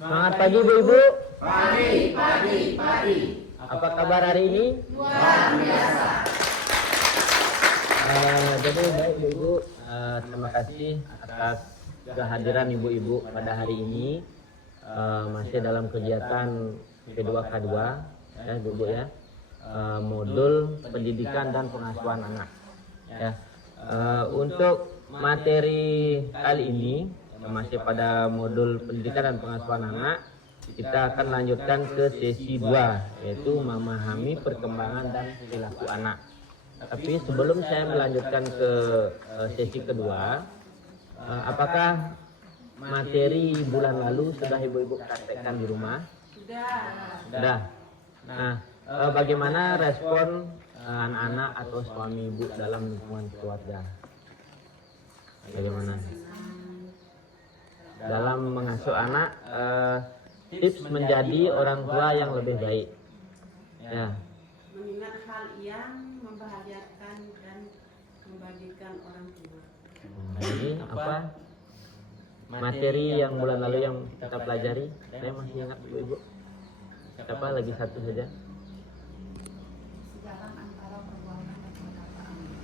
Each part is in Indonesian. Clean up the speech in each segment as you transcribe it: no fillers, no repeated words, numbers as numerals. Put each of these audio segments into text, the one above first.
Semangat pagi ibu-ibu. Pagi. Apa kabar hari ini? Luar biasa. Jadi baik ibu-ibu, terima kasih atas kehadiran ibu-ibu pada hari ini. Masih dalam kegiatan P2K2 ya ibu-ibu ya. Modul pendidikan dan pengasuhan anak. Ya. Untuk materi kali ini masih pada modul pendidikan dan pengasuhan anak, kita akan lanjutkan ke sesi 2, yaitu memahami perkembangan dan perilaku anak. Tapi sebelum saya melanjutkan ke sesi kedua, apakah materi bulan lalu sudah ibu-ibu praktekkan di rumah? Sudah. Nah, bagaimana respon anak-anak atau suami ibu dalam lingkungan keluarga? Bagaimana? Dalam mengasuh anak, tips menjadi orang tua yang lebih baik. Ya. Mengingat hal yang membahagiakan dan membagikan orang tua. Jadi apa? Materi yang bulan lalu yang kita pelajari, saya masih ingat ibu-ibu. Siapa lagi satu saja?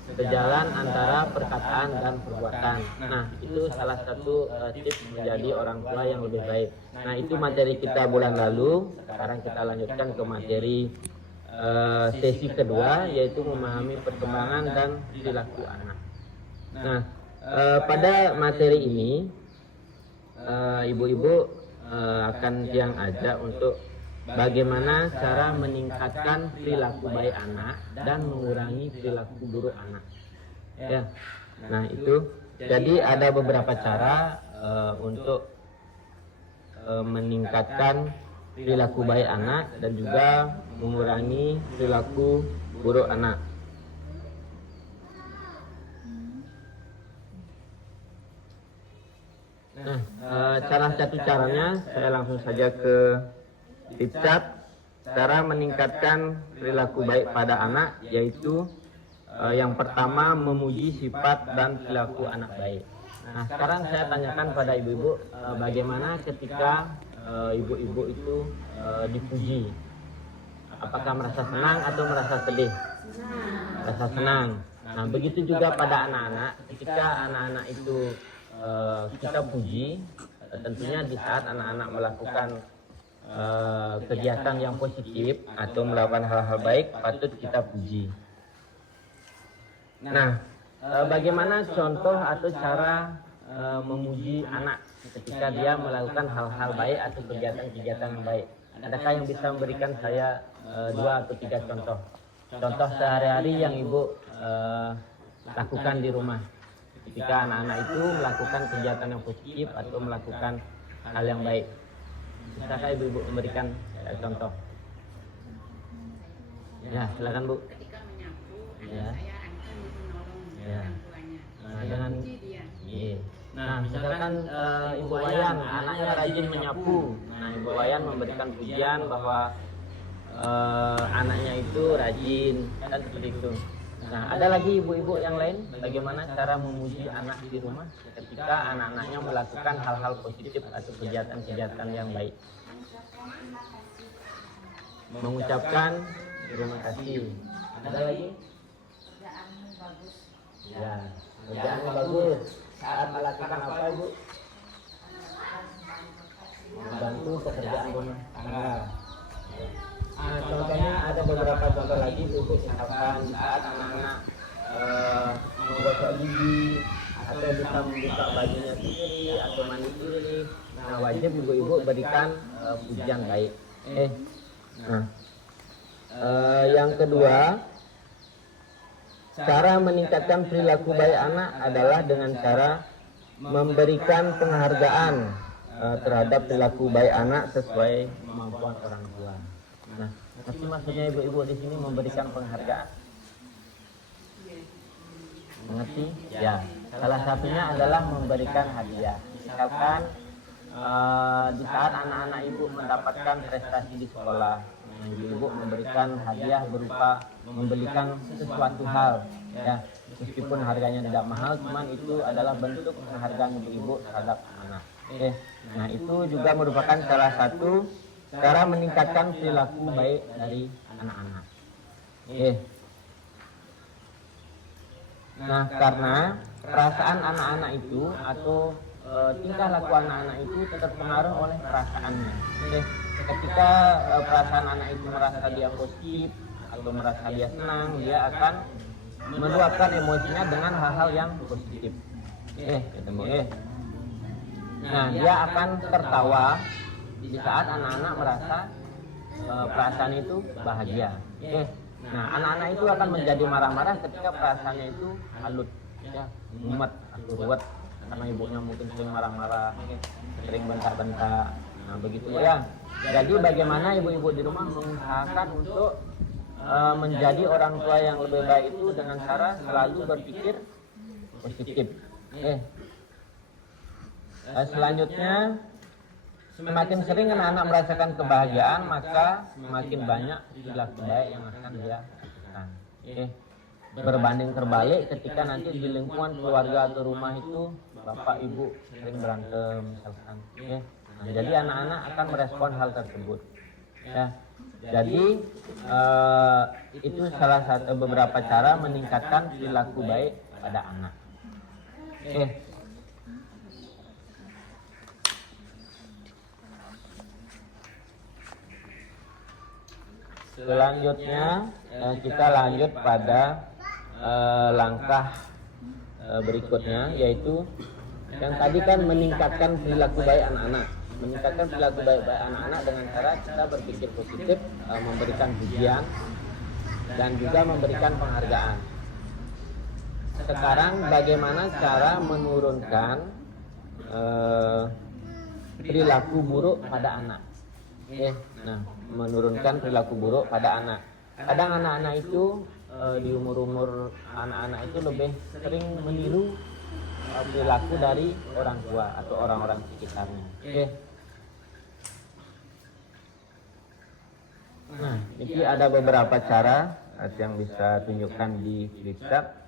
Sejalan antara perkataan dan perbuatan. Nah, itu salah satu tips menjadi orang tua yang lebih baik. Nah, itu materi kita bulan lalu. Sekarang kita lanjutkan ke materi sesi kedua, yaitu memahami perkembangan dan perilaku anak. Nah, pada materi ini ibu-ibu akan yang ajak untuk bagaimana cara meningkatkan perilaku baik anak dan mengurangi perilaku buruk anak. Ya. Nah, itu jadi ada beberapa cara untuk meningkatkan perilaku baik anak dan juga mengurangi perilaku buruk anak. Nah, salah satu caranya saya langsung saja ke tips cara meningkatkan perilaku baik pada anak, yaitu yang pertama memuji sifat dan perilaku anak baik. Nah, sekarang saya tanyakan pada ibu-ibu, bagaimana ketika ibu-ibu itu dipuji? Apakah merasa senang atau merasa sedih? Merasa senang. Nah, begitu juga pada anak-anak, ketika anak-anak itu kita puji, tentunya di saat anak-anak melakukan kegiatan yang positif atau melakukan hal-hal baik, patut kita puji. Nah, bagaimana contoh atau cara memuji anak ketika dia melakukan hal-hal baik atau kegiatan-kegiatan yang baik? Adakah yang bisa memberikan saya 2 atau 3 contoh? Contoh sehari-hari yang ibu lakukan di rumah ketika anak-anak itu melakukan kegiatan yang positif atau melakukan hal yang baik. Bisakah ibu-ibu memberikan contoh? Ya, silakan Bu. Ketika menyapu, Ya. saya akan menolong Ya. orang tuanya. Nah, dengan Puji dia. iya. Nah, misalkan Ibu Wayan anaknya rajin menyapu. Nah, Ibu Wayan memberikan pujian bahwa anaknya itu rajin, kan seperti itu. Nah, ada lagi ibu-ibu yang lain, bagaimana cara memuji anak di rumah ketika anak-anaknya melakukan hal-hal positif atau kegiatan-kegiatan yang baik? Mengucapkan terima kasih. Ada lagi? Kerjaanmu bagus. Ya, kerjaannya bagus. Saat melakukan apa ibu? Membantu pekerjaan rumah tangga. Nah, contohnya ada beberapa contoh lagi ibu, misalkan saat anak-anak menggosok gigi atau bisa membuka bajunya sendiri atau mandi sendiri. Nah, wajib ibu-ibu berikan pujian baik. Nah, yang kedua, cara meningkatkan perilaku baik anak adalah dengan cara memberikan penghargaan terhadap perilaku baik anak sesuai kemampuan orang tua. Nah, maksudnya ibu-ibu di sini memberikan penghargaan. Mengerti? Ya. Salah satunya adalah memberikan hadiah. Misalkan di saat anak-anak ibu mendapatkan prestasi di sekolah, ibu memberikan hadiah berupa membelikan sesuatu hal, ya, meskipun harganya tidak mahal, cuman itu adalah bentuk penghargaan ibu-ibu terhadap anak. Nah itu juga merupakan salah satu cara meningkatkan perilaku baik dari anak-anak. Nah karena perasaan anak-anak itu atau tingkah laku anak-anak itu terpengaruh oleh perasaannya. Ketika perasaan anak itu merasa dia positif atau merasa dia senang, dia akan meluapkan emosinya dengan hal-hal yang positif. Nah dia akan tertawa di saat anak-anak merasa perasaan itu bahagia. Nah anak-anak itu akan menjadi marah-marah ketika perasaannya itu halut, mumet atau ruwet, karena ibunya mungkin sering marah-marah, sering bentak-bentak. Nah begitu ya. Jadi bagaimana ibu-ibu di rumah mengusahakan untuk menjadi orang tua yang lebih baik itu dengan cara selalu berpikir positif. Selanjutnya, semakin sering anak-anak merasakan kebahagiaan, maka semakin banyak perilaku baik yang akan dia lakukan. Berbanding terbalik ketika nanti di lingkungan keluarga atau rumah itu bapak ibu sering berantem misalkan. Nah, jadi anak-anak akan merespon hal tersebut. Jadi itu salah satu beberapa cara meningkatkan perilaku baik pada anak. Selanjutnya kita lanjut pada langkah berikutnya, yaitu yang tadi kan meningkatkan perilaku baik anak-anak. Meningkatkan perilaku baik anak-anak dengan cara kita berpikir positif, memberikan pujian dan juga memberikan penghargaan. Sekarang bagaimana cara menurunkan perilaku buruk pada anak? Nah, menurunkan perilaku buruk pada anak. Kadang anak-anak itu di umur-umur anak-anak itu lebih sering meniru perilaku dari orang tua atau orang-orang sekitarnya. Nah, ini ada beberapa cara yang bisa tunjukkan di Flipchart.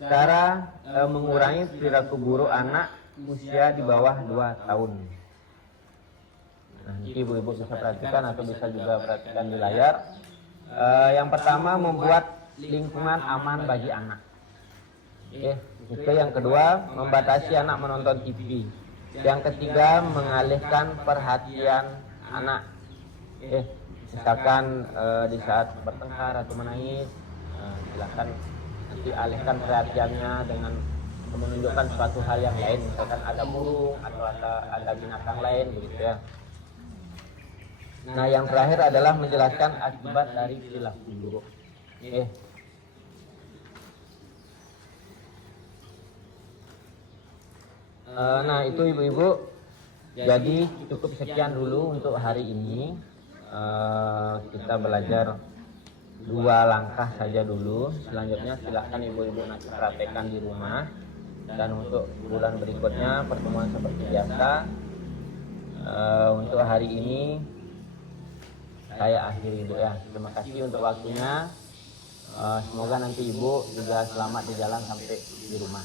Cara mengurangi perilaku buruk anak usia di bawah 2 tahun. Nah, ini ibu-ibu bisa perhatikan atau bisa juga perhatikan di layar. Yang pertama, membuat lingkungan aman bagi anak. Itu yang kedua, membatasi anak menonton TV. Yang ketiga, mengalihkan perhatian anak. Misalkan di saat bertengkar atau menangis, silakan nanti alihkan perhatiannya dengan menunjukkan suatu hal yang lain, misalkan ada burung atau ada binatang lain begitu ya. Nah, yang terakhir adalah menjelaskan akibat dari perilaku buruk. Nah, itu ibu-ibu. Jadi cukup sekian dulu untuk hari ini. Kita belajar 2 langkah saja dulu. Selanjutnya silahkan ibu-ibu nanti praktekkan di rumah. Dan untuk bulan berikutnya pertemuan seperti biasa. Untuk hari ini saya akhiri ibu ya. Terima kasih untuk waktunya. Semoga nanti ibu juga selamat di jalan sampai di rumah.